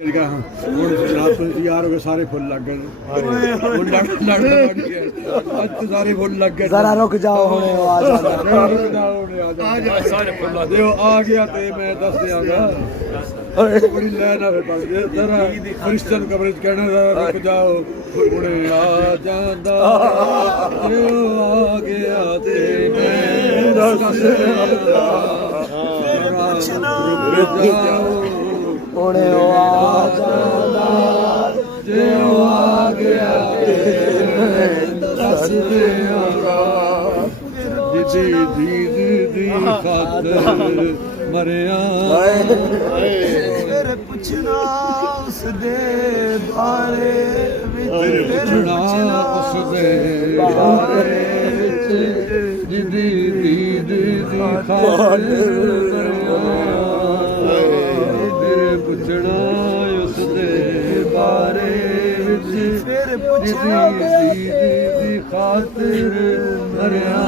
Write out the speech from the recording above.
यार सारे फुल लग गए सारे फुल लग गए जरा रुक जाओ हुणे आ आ गया ते मैं दस दियागा बड़ी लैन जरा क्रिश्चियन कवरेज कहना जरा रुक जाओ हुणे आ जांदा आ गया ते मैं दस दियागा रुक जाओ हुणे आ जांदा जे आ गया दस दियागा दी खातर मरिया फिर पुछना उस दे बारे पुछना उस दे बारे जिदी खातर पुछना उस दे बारे फिर पुछना खातिर मरिया